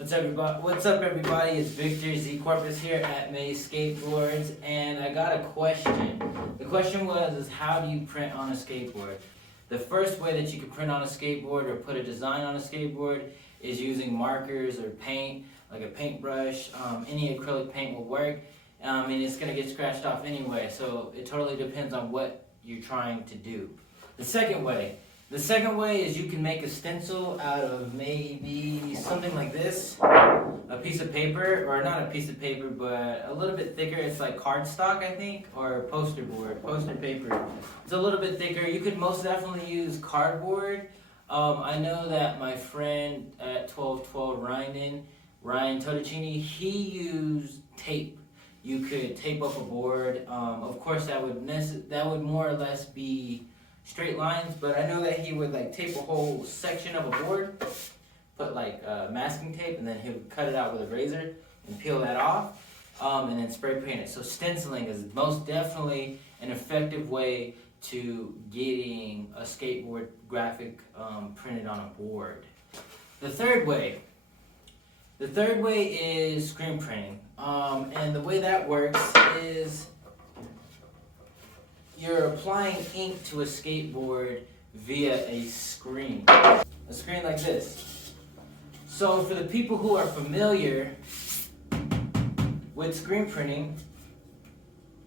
What's up, everybody? It's Victor Z Corpus here at Skateboards, and I got a question. The question was, how do you print on a skateboard? The first way that you can print on a skateboard or put a design on a skateboard is using markers or paint, like a paintbrush. Any acrylic paint will work, and it's gonna get scratched off anyway. So it totally depends on what you're trying to do. The second way is you can make a stencil out of maybe something like this, a piece of paper, or not a piece of paper, but a little bit thicker. It's like cardstock, I think, or poster paper. It's a little bit thicker. You could most definitely use cardboard. I know that my friend at 1212 Ryan Totticini, he used tape. You could tape up a board. Of course, that would more or less be straight lines, but I know that he would like tape a whole section of a board, put like masking tape, and then he would cut it out with a razor and peel that off, and then spray paint it. So stenciling is most definitely an effective way to getting a skateboard graphic printed on a board. The third way is screen printing, and the way that works is you're applying ink to a skateboard via a screen like this. So for the people who are familiar with screen printing,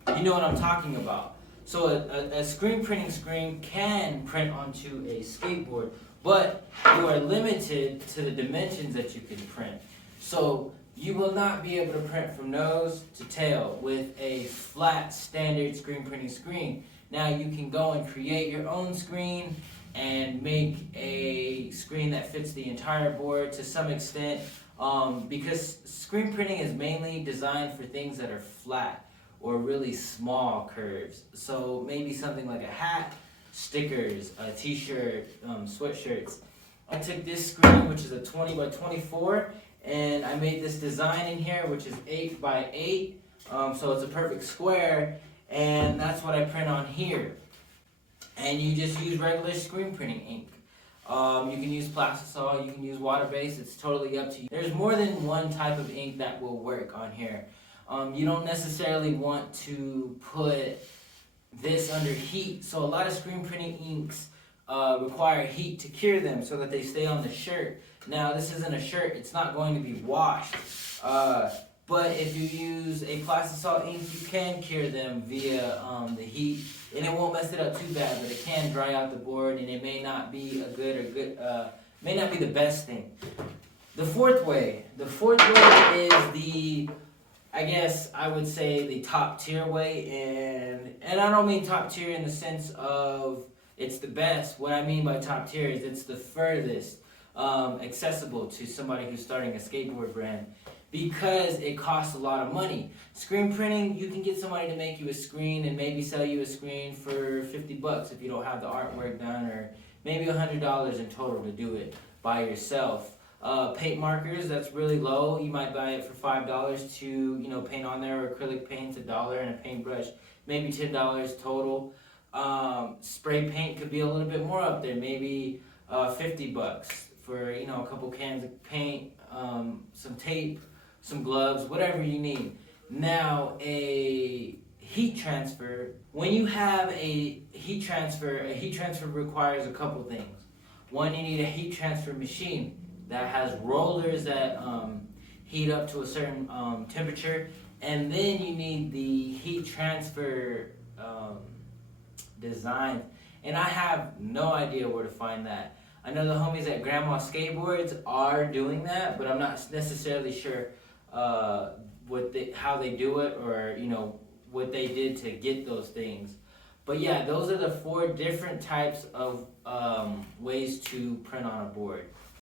you know what I'm talking about. So a screen printing screen can print onto a skateboard, but you are limited to the dimensions that you can print. So you will not be able to print from nose to tail with a flat standard screen printing screen. Now you can go and create your own screen and make a screen that fits the entire board to some extent, because screen printing is mainly designed for things that are flat or really small curves. So maybe something like a hat, stickers, a t-shirt, sweatshirts. I took this screen, which is a 20 by 24, and I made this design in here, which is 8 by 8, so it's a perfect square, and that's what I print on here. And you just use regular screen printing ink. You can use plastisol, you can use water-based, it's totally up to you. There's more than one type of ink that will work on here. You don't necessarily want to put this under heat, so a lot of screen printing inks require heat to cure them so that they stay on the shirt. Now this isn't a shirt, it's not going to be washed, but if you use a plastisol ink, you can cure them via the heat, and it won't mess it up too bad, but it can dry out the board, and it may not be may not be the best thing. The fourth way is I guess I would say the top tier way, and I don't mean top tier in the sense of it's the best. What I mean by top tier is it's the furthest accessible to somebody who's starting a skateboard brand, because it costs a lot of money. Screen printing, you can get somebody to make you a screen and maybe sell you a screen for $50 if you don't have the artwork done, or maybe $100 in total to do it by yourself. Paint markers, that's really low. You might buy it for $5 to paint on there, or acrylic paint's $1, and a paintbrush maybe $10 total. Spray paint could be a little bit more up there, maybe $50 for a couple cans of paint, some tape, some gloves, whatever you need. Now a heat transfer, when you have a heat transfer requires a couple things. One, you need a heat transfer machine that has rollers that heat up to a certain temperature, and then you need the heat transfer design, and I have no idea where to find that. I know the homies at Grandma Skateboards are doing that, but I'm not necessarily sure how they do it, or what they did to get those things. But yeah, those are the 4 different types of ways to print on a board.